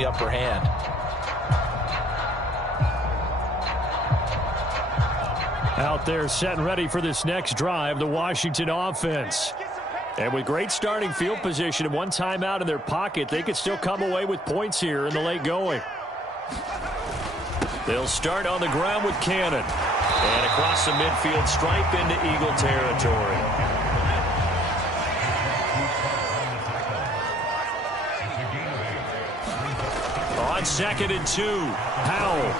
the upper hand. Out there set and ready for this next drive, the Washington offense. And with great starting field position and one timeout in their pocket, they could still come away with points here in the late going. They'll start on the ground with Cannon. And across the midfield stripe into Eagle territory. On 2nd and 2, Howell.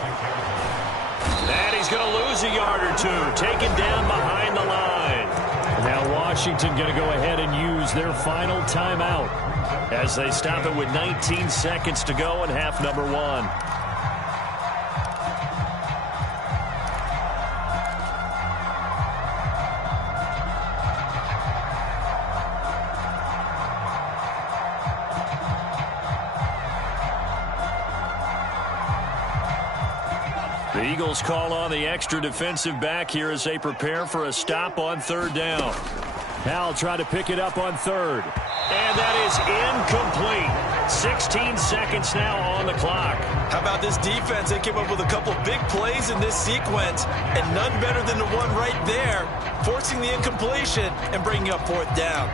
And he's going to lose a yard or two, taken down behind the line. Now Washington going to go ahead and use their final timeout as they stop it with 19 seconds to go in half number 1. The Eagles call on the extra defensive back here as they prepare for a stop on 3rd down. Howell tried to pick it up on 3rd. And that is incomplete. 16 seconds now on the clock. How about this defense? They came up with a couple big plays in this sequence, and none better than the one right there, forcing the incompletion and bringing up 4th down.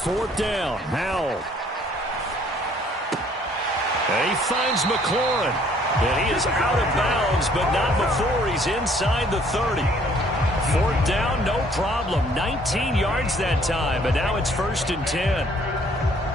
Fourth down, Howell. And he finds McLaurin. And he is out of bounds, but not before he's inside the 30. 4th down, no problem. 19 yards that time, but now it's 1st and 10.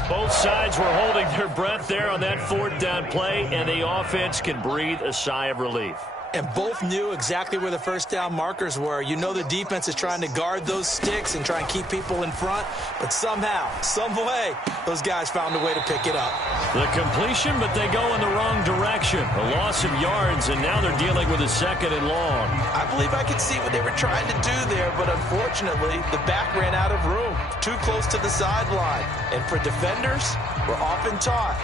Both sides were holding their breath there on that 4th down play, and the offense can breathe a sigh of relief. And both knew exactly where the 1st down markers were. You know the defense is trying to guard those sticks and try and keep people in front. But somehow, some way, those guys found a way to pick it up. The completion, but they go in the wrong direction. A loss of yards, and now they're dealing with a 2nd and long. I believe I could see what they were trying to do there, but unfortunately, the back ran out of room. Too close to the sideline. And for defenders, we're often taught,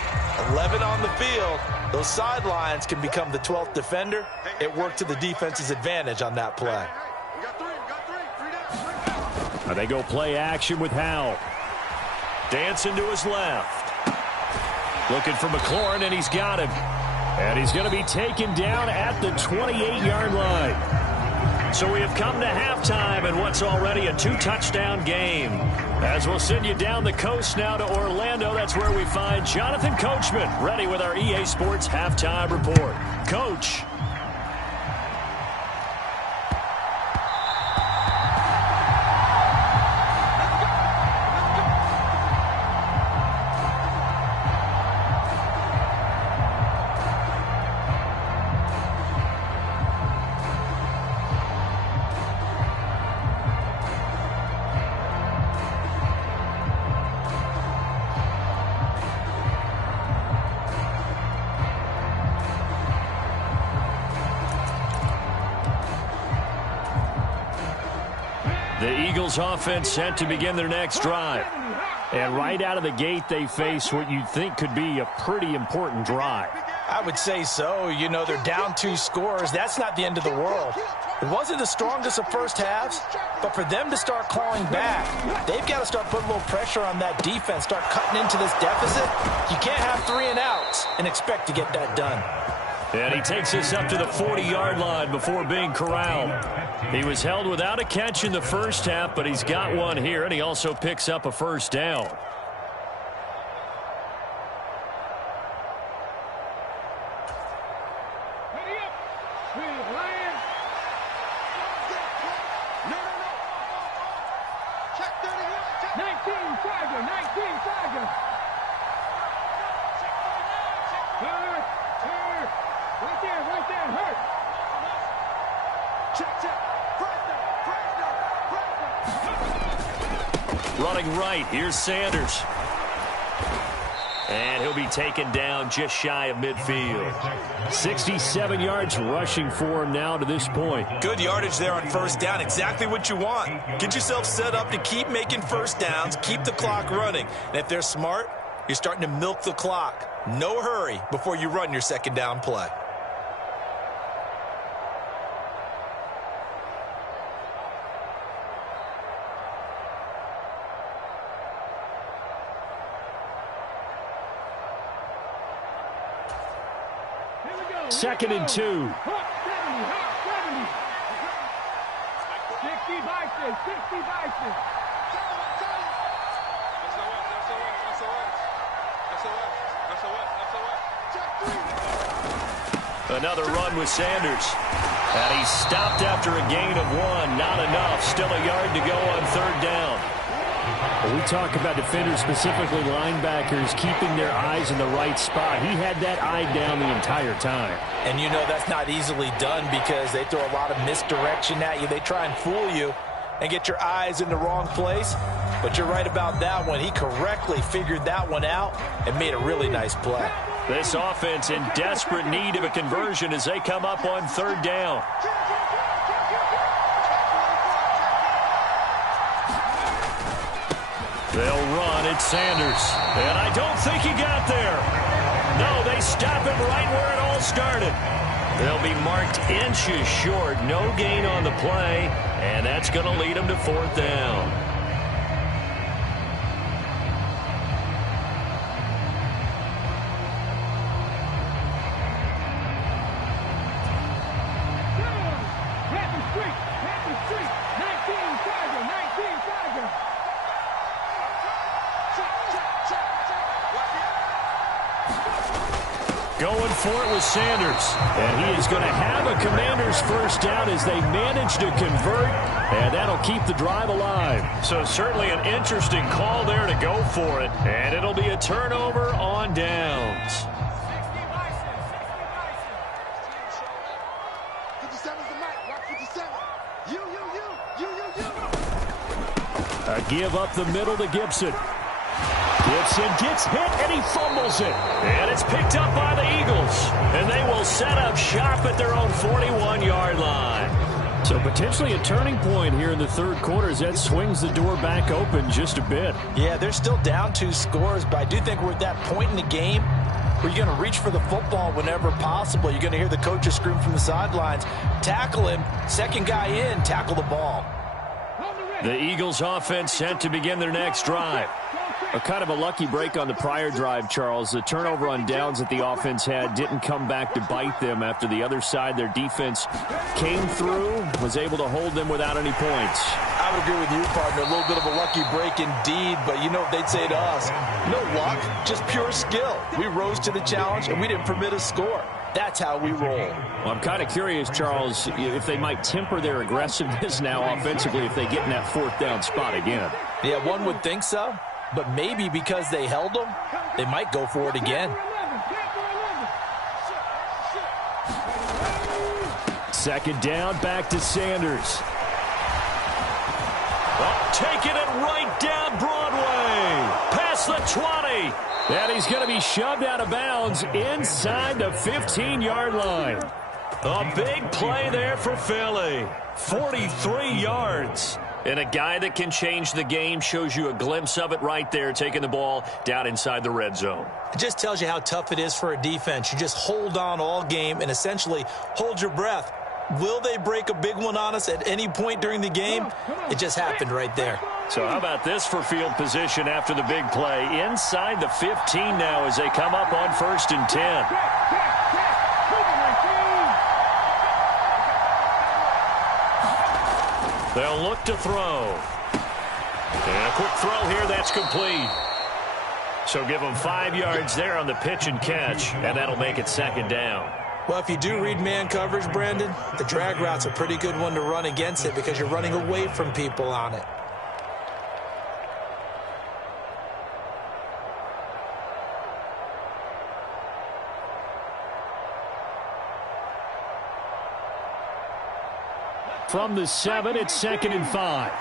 11 on the field, those sidelines can become the 12th defender. It worked to the defense's advantage on that play. Now they go play action with Howell. Dancing to his left. Looking for McLaurin, and he's got him. And he's going to be taken down at the 28-yard line. So we have come to halftime in what's already a 2-touchdown game. As we'll send you down the coast now to Orlando, that's where we find Jonathan Coachman ready with our EA Sports Halftime Report. Coach. The Eagles offense set to begin their next drive. And right out of the gate, they face what you'd think could be a pretty important drive. I would say so. You know, they're down 2 scores. That's not the end of the world. It wasn't the strongest of first halves, but for them to start clawing back, they've got to start putting a little pressure on that defense, start cutting into this deficit. You can't have 3 and outs and expect to get that done. And he takes us up to the 40-yard line before being corralled. He was held without a catch in the first half, but he's got one here, and he also picks up a first down. Running right, here's Sanders. And he'll be taken down just shy of midfield. 67 yards rushing for him now to this point. Good yardage there on first down. Exactly what you want. Get yourself set up to keep making first downs, keep the clock running. And if they're smart, you're starting to milk the clock. No hurry before you run your second down play. Second and 2. 60 vices, 60 vices. Another run with Sanders. And he's stopped after a gain of 1. Not enough. Still a yard to go on third down. When we talk about defenders, specifically linebackers, keeping their eyes in the right spot, he had that eye down the entire time. And you know that's not easily done because they throw a lot of misdirection at you. They try and fool you and get your eyes in the wrong place. But you're right about that one. He correctly figured that one out and made a really nice play. This offense in desperate need of a conversion as they come up on third down. They'll run. It's Sanders. And I don't think he got there. No, they stop him right where it all started. They'll be marked inches short. No gain on the play. And that's going to lead them to fourth down. Going for it with Sanders. And he is going to have a Commander's first down as they manage to convert. And that'll keep the drive alive. So certainly an interesting call there to go for it. And it'll be a turnover on downs. A give up the middle to Gibson. Gibson gets hit, and he fumbles it. And it's picked up by the Eagles. And they will set up shop at their own 41-yard line. So potentially a turning point here in the third quarter as that swings the door back open just a bit. Yeah, they're still down 2 scores, but I do think we're at that point in the game where you're going to reach for the football whenever possible. You're going to hear the coaches scream from the sidelines. Tackle him. Second guy in, tackle the ball. The Eagles offense set to begin their next drive. A kind of a lucky break on the prior drive, Charles. The turnover on downs that the offense had didn't come back to bite them after the other side. Their defense came through, was able to hold them without any points. I would agree with you, partner. A little bit of a lucky break indeed, but you know what they'd say to us? No luck, just pure skill. We rose to the challenge, and we didn't permit a score. That's how we roll. Well, I'm kind of curious, Charles, if they might temper their aggressiveness now offensively if they get in that fourth down spot again. Yeah, one would think so. But maybe because they held them, they might go for it again. Second down, back to Sanders. Oh, taking it right down Broadway. Past the 20. And he's going to be shoved out of bounds inside the 15-yard line. A big play there for Philly. 43 yards. And a guy that can change the game shows you a glimpse of it right there, taking the ball down inside the red zone. It just tells you how tough it is for a defense. You just hold on all game and essentially hold your breath. Will they break a big one on us at any point during the game? It just happened right there. So how about this for field position after the big play? Inside the 15 now as they come up on 1st and 10. They'll look to throw. And a quick throw here, that's complete. So give them 5 yards there on the pitch and catch, and that'll make it second down. Well, if you do read man coverage, Brandon, the drag route's a pretty good one to run against it because you're running away from people on it. From the 7, it's 2nd and 5.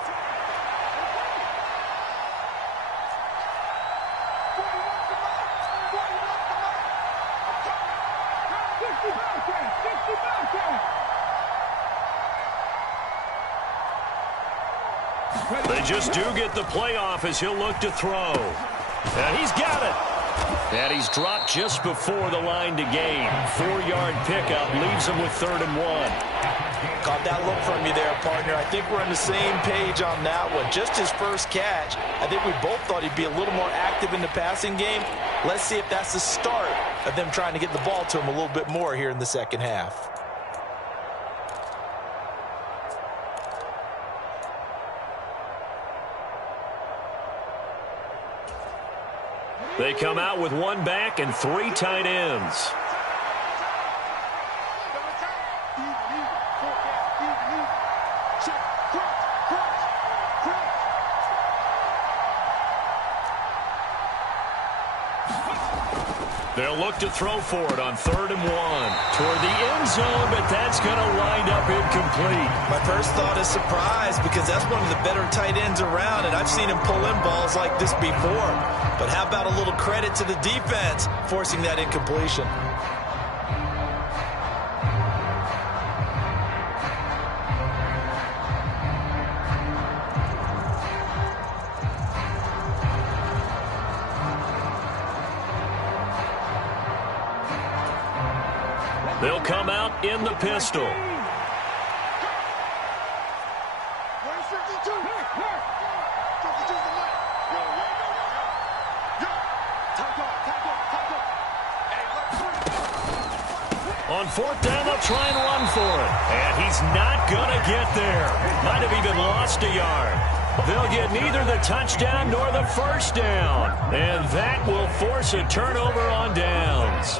They just do get the playoff as he'll look to throw. And he's got it. And he's dropped just before the line to gain. 4-yard pickup leaves him with 3rd and 1. Caught that look from you there, partner. I think we're on the same page on that one. Just his first catch. I think we both thought he'd be a little more active in the passing game. Let's see if that's the start of them trying to get the ball to him a little bit more here in the second half. They come out with 1 back and 3 tight ends. They'll look to throw for it on 3rd and 1. Toward the end zone, but that's going to wind up incomplete. My first thought is surprise because that's one of the better tight ends around, and I've seen him pull in balls like this before. But how about a little credit to the defense forcing that incompletion? They'll come out in the pistol. On 4th down, they'll try and run for it. And he's not going to get there. Might have even lost a yard. They'll get neither the touchdown nor the first down. And that will force a turnover on downs.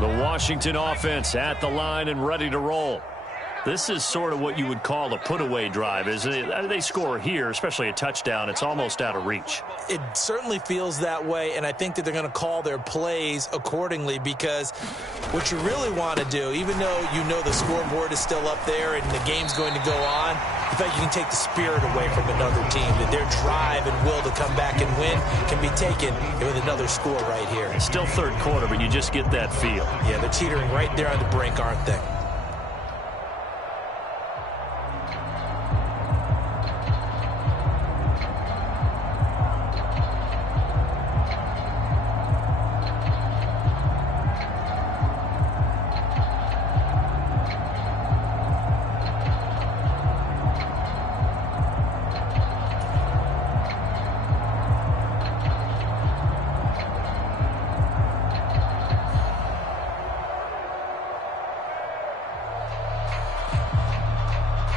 The Washington offense at the line and ready to roll. This is sort of what you would call a put-away drive, isn't it? They score here, especially a touchdown. It's almost out of reach. It certainly feels that way, and I think that they're going to call their plays accordingly because what you really want to do, even though you know the scoreboard is still up there and the game's going to go on, in fact, you can take the spirit away from another team, that their drive and will to come back and win can be taken with another score right here. It's still 3rd quarter, but you just get that feel. Yeah, they're teetering right there on the brink, aren't they?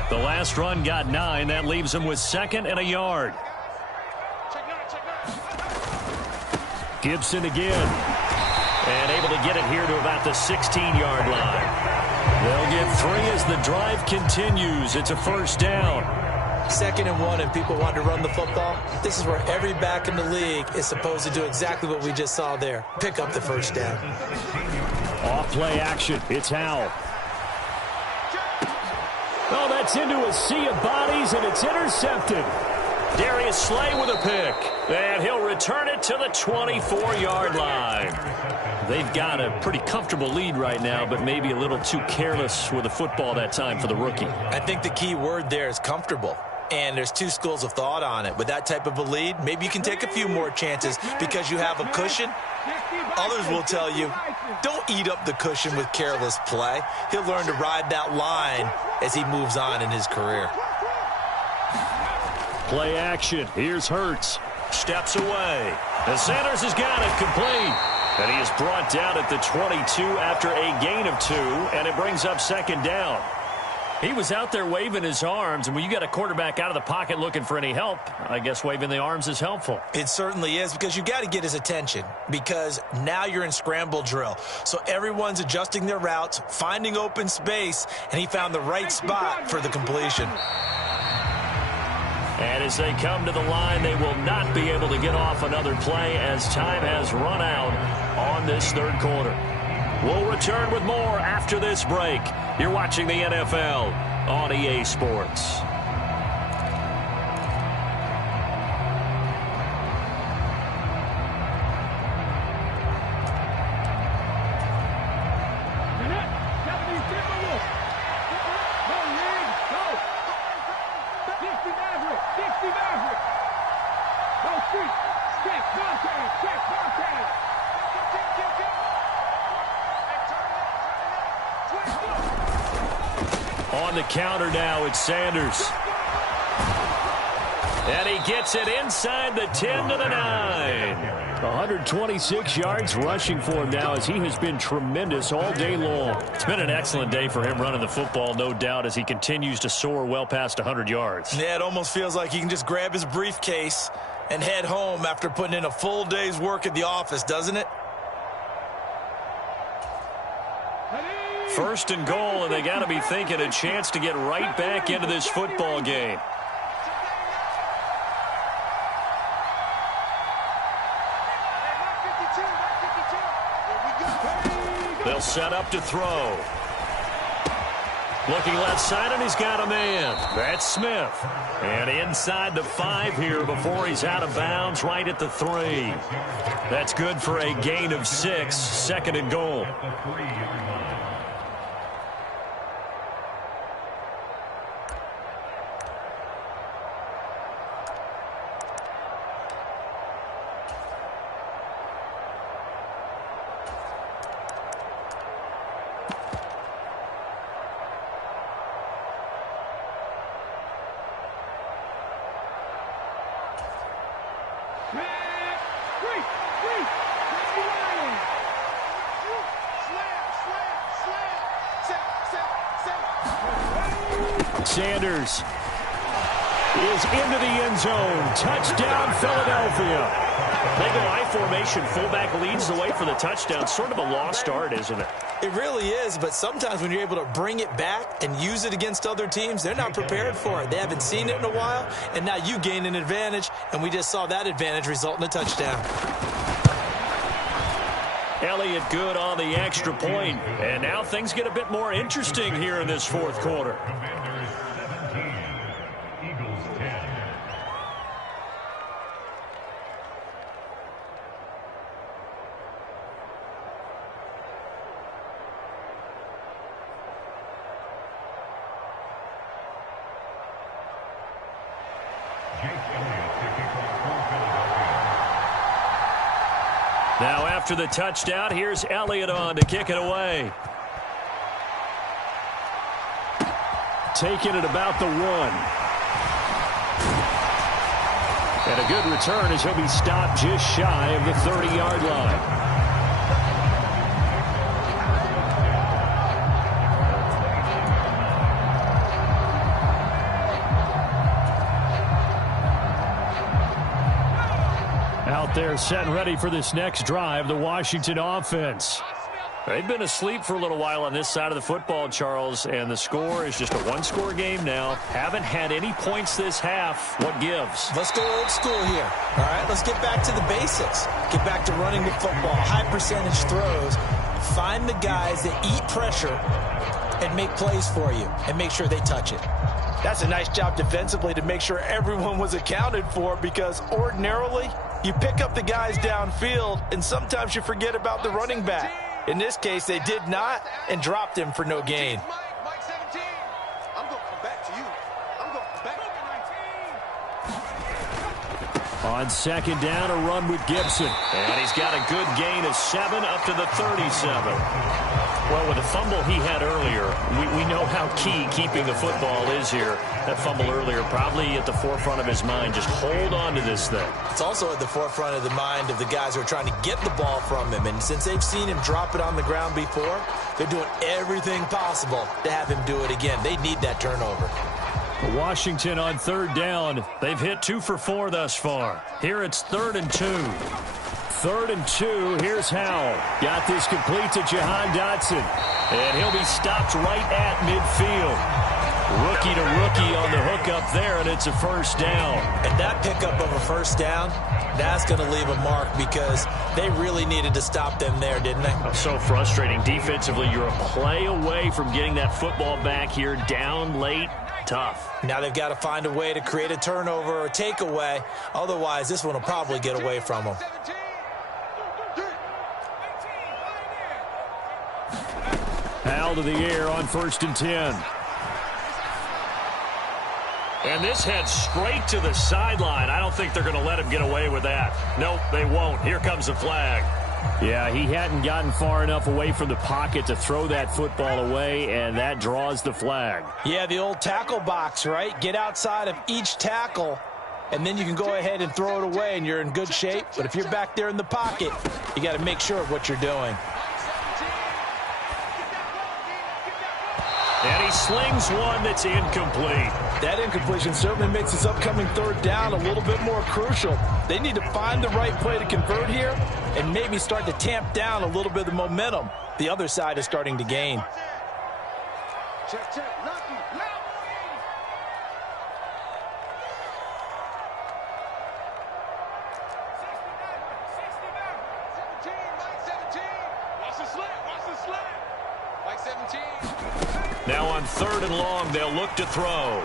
The last run got 9. That leaves him with 2nd and a yard. Gibson again. And able to get it here to about the 16-yard line. They'll get 3 as the drive continues. It's a 1st down. 2nd and 1 and people want to run the football. This is where every back in the league is supposed to do exactly what we just saw there. Pick up the 1st down. Off play action. It's Howell. Oh, that's into a sea of bodies, and it's intercepted. Darius Slay with a pick. And he'll return it to the 24-yard line. They've got a pretty comfortable lead right now, but maybe a little too careless with the football that time for the rookie. I think the key word there is comfortable. And there's 2 schools of thought on it. With that type of a lead, maybe you can take a few more chances because you have a cushion. Others will tell you, don't eat up the cushion with careless play. He'll learn to ride that line as he moves on in his career. Play action. Here's Hurts. Steps away. And Sanders has got it complete. And he is brought down at the 22 after a gain of 2, and it brings up 2nd down. He was out there waving his arms, and when you got a quarterback out of the pocket looking for any help, I guess waving the arms is helpful. It certainly is, because you got to get his attention, because now you're in scramble drill. So everyone's adjusting their routes, finding open space, and he found the right spot for the completion. And as they come to the line, they will not be able to get off another play as time has run out on this 3rd quarter. We'll return with more after this break. You're watching the NFL on EA Sports. On the counter now, it's Sanders. And he gets it inside the 10 to the 9. 126 yards rushing for him now as he has been tremendous all day long. It's been an excellent day for him running the football, no doubt, as he continues to soar well past 100 yards. Yeah, it almost feels like he can just grab his briefcase and head home after putting in a full day's work at the office, doesn't it? First and goal, and they got to be thinking a chance to get right back into this football game. They'll set up to throw. Looking left side, and he's got a man. That's Smith. And inside the 5 here before he's out of bounds, right at the 3. That's good for a gain of 6, second and goal. Sanders is into the end zone. Touchdown, Philadelphia. They go I formation. Fullback leads the way for the touchdown. Sort of a lost art, isn't it? It really is, but sometimes when you're able to bring it back and use it against other teams, they're not prepared for it. They haven't seen it in a while, and now you gain an advantage, and we just saw that advantage result in a touchdown. Elliott good on the extra point, and now things get a bit more interesting here in this fourth quarter. Now after the touchdown, here's Elliott on to kick it away. Taking it about the 1. And a good return as he'll be stopped just shy of the 30-yard line. Out there set and ready for this next drive, the Washington offense. They've been asleep for a little while on this side of the football, Charles, and the score is just a one-score game now. Haven't had any points this half. What gives? Let's go old school here. All right, let's get back to the basics. Get back to running the football, high percentage throws. Find the guys that eat pressure and make plays for you and make sure they touch it. That's a nice job defensively to make sure everyone was accounted for, because ordinarily you pick up the guys downfield and sometimes you forget about the running back. In this case, they did not and dropped him for no gain. Mike 17. I'm going to come back to you. I'm going to come back. On second down, a run with Gibson. And he's got a good gain of 7 up to the 37. Well, with the fumble he had earlier, we know how key keeping the football is here. That fumble earlier probably at the forefront of his mind. Just hold on to this thing. It's also at the forefront of the mind of the guys who are trying to get the ball from him. And since they've seen him drop it on the ground before, they're doing everything possible to have him do it again. They need that turnover. Washington on third down. They've hit 2 for 4 thus far. Here it's 3rd and 2. 3rd and 2. Here's Howell. Got this complete to Jahan Dotson. And he'll be stopped right at midfield. Rookie to rookie on the hook up there, and it's a first down. And that pickup of a first down, that's going to leave a mark, because they really needed to stop them there, didn't they? Oh, so frustrating. Defensively, you're a play away from getting that football back here down late. Tough. Now they've got to find a way to create a turnover or takeaway. Otherwise, this one will probably get away from them. Howell to the air on 1st and 10. And this heads straight to the sideline. I don't think they're going to let him get away with that. Nope, they won't. Here comes the flag. Yeah, he hadn't gotten far enough away from the pocket to throw that football away, and that draws the flag. Yeah, the old tackle box, right? Get outside of each tackle, and then you can go ahead and throw it away, and you're in good shape. But if you're back there in the pocket, you got to make sure of what you're doing. And he slings one that's incomplete. That incompletion certainly makes this upcoming third down a little bit more crucial. They need to find the right play to convert here and maybe start to tamp down a little bit of the momentum the other side is starting to gain. Check, check. Lucky. Now on 3rd and long, they'll look to throw.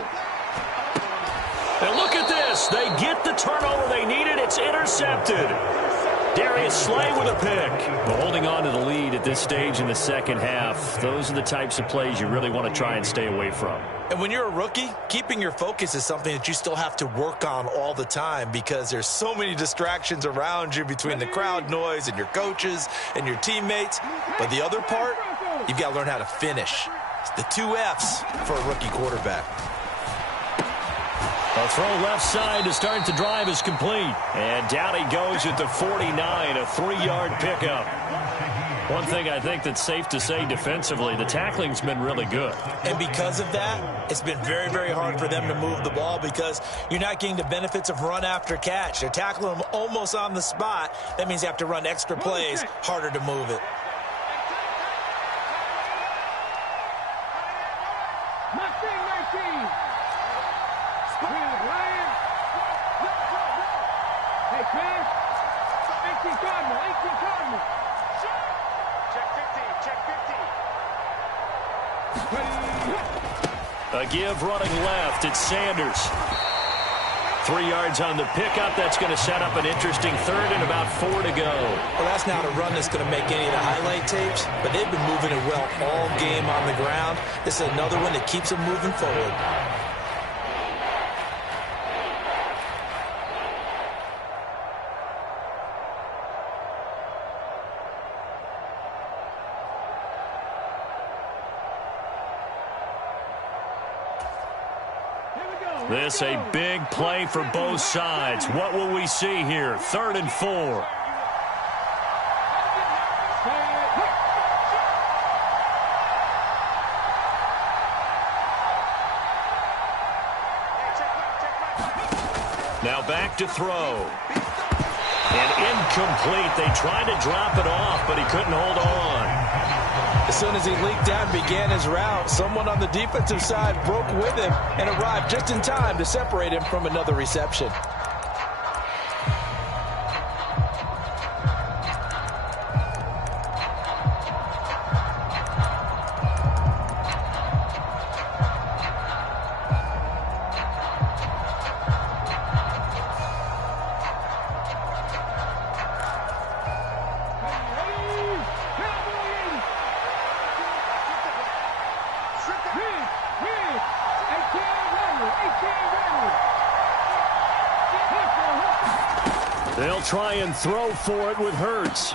And look at this. They get the turnover they needed. It's intercepted. Darius Slay with a pick. But holding on to the lead at this stage in the second half, those are the types of plays you really want to try and stay away from. And when you're a rookie, keeping your focus is something that you still have to work on all the time because there's so many distractions around you between the crowd noise and your coaches and your teammates. But the other part, you've got to learn how to finish. It's the 2 F's for a rookie quarterback. A throw left side to start the drive is complete. And down he goes at the 49, a 3-yard pickup. One thing I think that's safe to say defensively, the tackling's been really good. And because of that, it's been very, very hard for them to move the ball because you're not getting the benefits of run after catch. They're tackling them almost on the spot. That means you have to run extra plays, harder to move it. A give running left. It's Sanders. 3 yards on the pickup. That's going to set up an interesting 3rd and about 4 to go. Well, that's not a run that's going to make any of the highlight tapes, but they've been moving it well all game on the ground. This is another one that keeps them moving forward. This a big play for both sides. What will we see here? 3rd and 4. Now back to throw. And incomplete. They tried to drop it off, but he couldn't hold on. As soon as he leaked out and began his route, someone on the defensive side broke with him and arrived just in time to separate him from another reception. They'll try and throw for it with Hurts.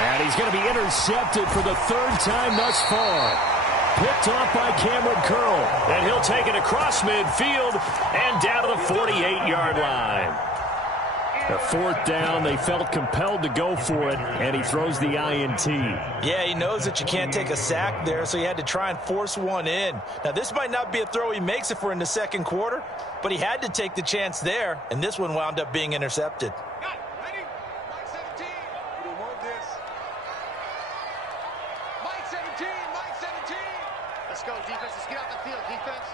And he's going to be intercepted for the 3rd time thus far. Picked off by Cameron Curl. And he'll take it across midfield and down to the 48-yard line. A 4th down, they felt compelled to go for it, and he throws the INT. Yeah, he knows that you can't take a sack there, so he had to try and force one in. Now, this might not be a throw he makes it for in the second quarter, but he had to take the chance there, and this one wound up being intercepted. Let's go, defense. Let's get out the field, defense.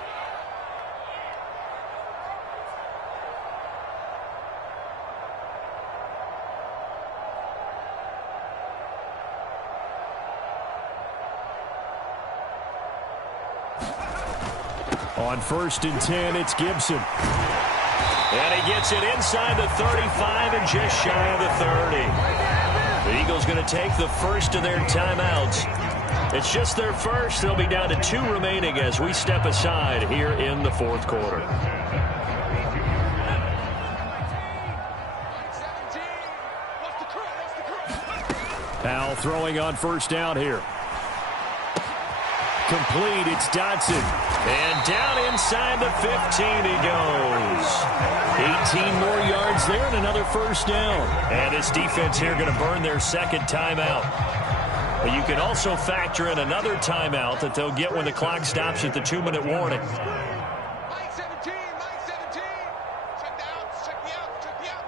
On 1st and 10, it's Gibson. And he gets it inside the 35 and just shy of the 30. The Eagles going to take the first of their timeouts. It's just their first. They'll be down to 2 remaining as we step aside here in the 4th quarter. Powell throwing on first down here. Complete, it's Dotson. And down inside the 15 he goes. 18 more yards there and another first down. And this defense here going to burn their second timeout. But you can also factor in another timeout that they'll get when the clock stops at the 2-minute warning. Mike 17, Mike 17. Check me out, check me out, check me out.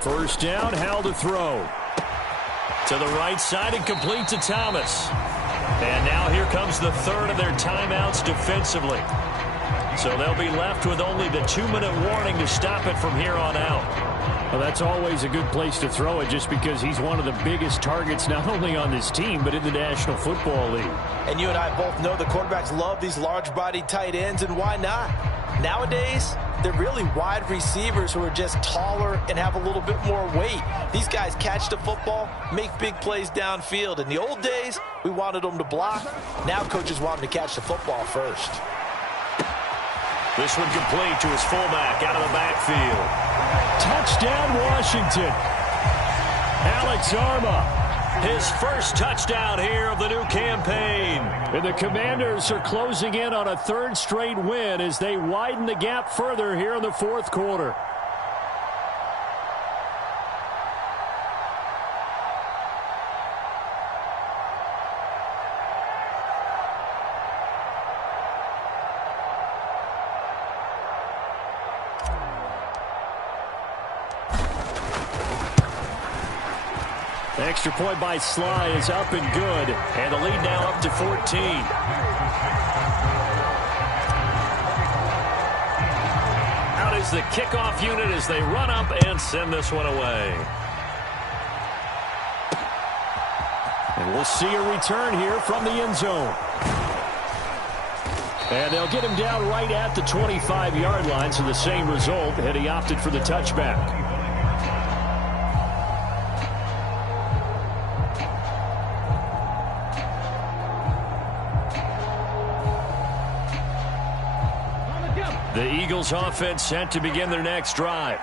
First down, Howell to throw. To the right side and complete to Thomas. And now here comes the third of their timeouts defensively. So they'll be left with only the 2-minute warning to stop it from here on out. Well, that's always a good place to throw it just because he's one of the biggest targets not only on this team but in the National Football League. And you and I both know the quarterbacks love these large-bodied tight ends, and why not? Nowadays, they're really wide receivers who are just taller and have a little bit more weight. These guys catch the football, make big plays downfield. In the old days, we wanted them to block. Now coaches want them to catch the football first. This one complete to his fullback out of the backfield. Touchdown, Washington. Alex Arma. His first touchdown here of the new campaign. And the Commanders are closing in on a third straight win as they widen the gap further here in the fourth quarter. Extra point by Sly is up and good, and the lead now up to 14. Out is the kickoff unit as they run up and send this one away. And we'll see a return here from the end zone. And they'll get him down right at the 25-yard line, so the same result, and he opted for the touchback. The Eagles offense set to begin their next drive.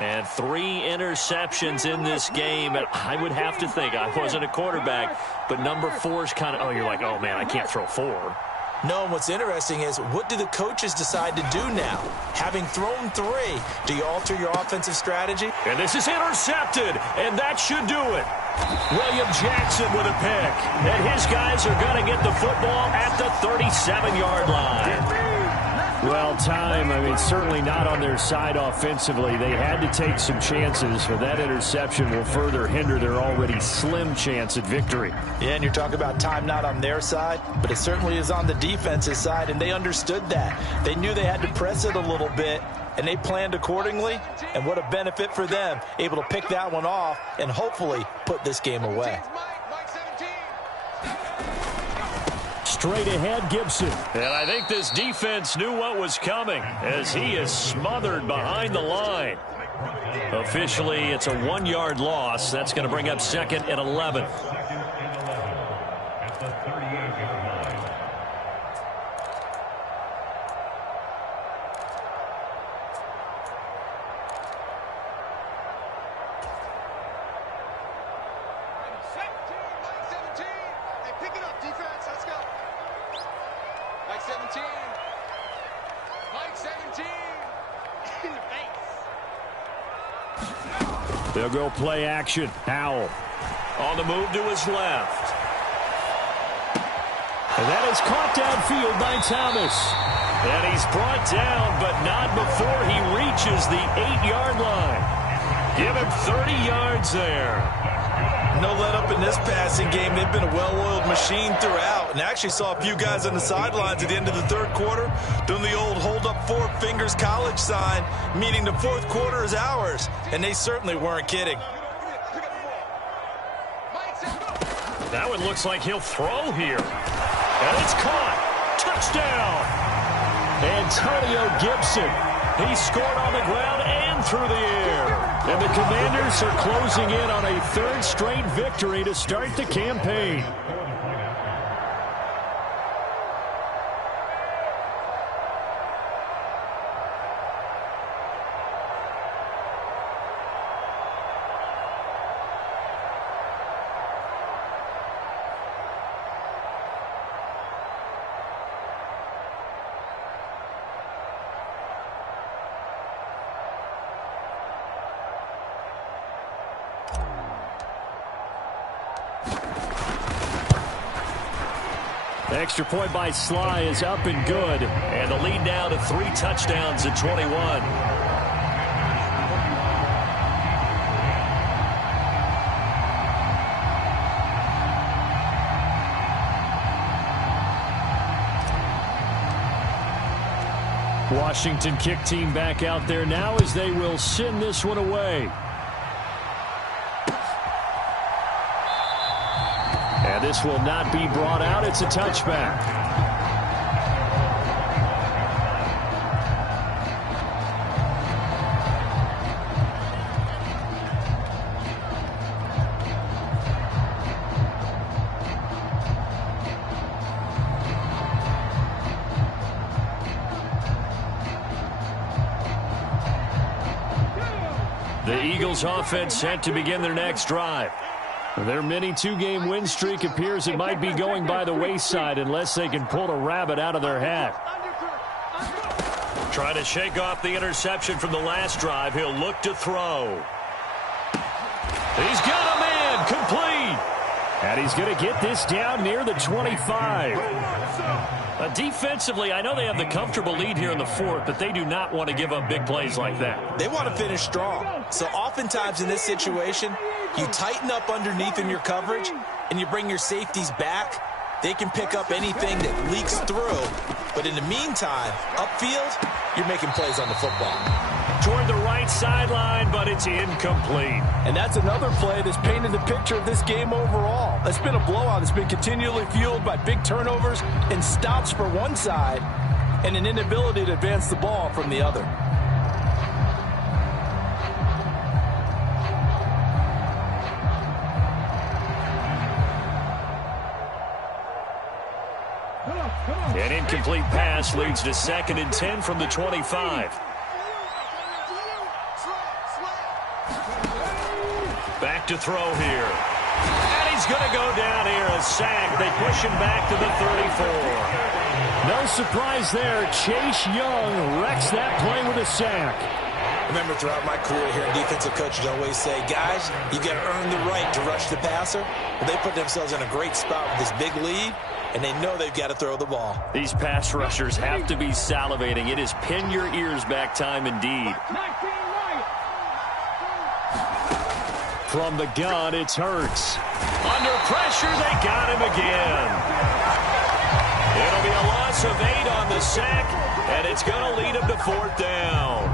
And 3 interceptions in this game. And I would have to think, I wasn't a quarterback, but number 4 is kind of, oh, you're like, oh, man, I can't throw 4. No, and what's interesting is, what do the coaches decide to do now? Having thrown 3, do you alter your offensive strategy? And this is intercepted, and that should do it. William Jackson with a pick. And his guys are going to get the football at the 37-yard line. Well, certainly not on their side offensively. They had to take some chances, but that interception will further hinder their already slim chance at victory. Yeah, and you're talking about time not on their side, but it certainly is on the defense's side, and they understood that. They knew they had to press it a little bit, and they planned accordingly, and what a benefit for them, able to pick that one off and hopefully put this game away. Straight ahead, Gibson. And I think this defense knew what was coming as he is smothered behind the line. Officially, it's a 1-yard loss. That's going to bring up 2nd and 11. They'll go play action. Howell on the move to his left. And that is caught downfield by Thomas. And he's brought down, but not before he reaches the 8-yard line. Give him 30 yards there. No let up in this passing game. They've been a well-oiled machine throughout. And actually saw a few guys on the sidelines at the end of the third quarter doing the old hold up 4 fingers college sign, meaning the fourth quarter is ours. And they certainly weren't kidding. That one looks like he'll throw here. And it's caught. Touchdown. Antonio Gibson. He scored on the ground and through the air. And the Commanders are closing in on a 3rd straight victory to start the campaign. The extra point by Sly is up and good. And the lead now to 3 touchdowns at 21. Washington kick team back out there now as they will send this one away. And this will not be brought out. It's a touchback. The Eagles offense set to begin their next drive. Their mini 2-game win streak appears it might be going by the wayside unless they can pull a rabbit out of their hat. Trying to shake off the interception from the last drive. He'll look to throw. He's got a man complete. And he's going to get this down near the 25. Defensively, I know they have the comfortable lead here in the fourth, but they do not want to give up big plays like that. They want to finish strong. So oftentimes in this situation, you tighten up underneath in your coverage, and you bring your safeties back. They can pick up anything that leaks through. But in the meantime, upfield, you're making plays on the football. Toward the right sideline, but it's incomplete. And that's another play that's painted the picture of this game overall. It's been a blowout. It's been continually fueled by big turnovers and stops for one side and an inability to advance the ball from the other. An incomplete pass leads to 2nd and 10 from the 25. Back to throw here. And he's going to go down here. A sack. They push him back to the 34. No surprise there. Chase Young wrecks that play with a sack. Remember, throughout my career here, defensive coaches always say, guys, you got to earn the right to rush the passer. But they put themselves in a great spot with this big lead, and they know they've got to throw the ball. These pass rushers have to be salivating. It is pin your ears back time indeed. From the gun, it's Hurts. Under pressure, they got him again. It'll be a loss of 8 on the sack, and it's going to lead him to 4th down.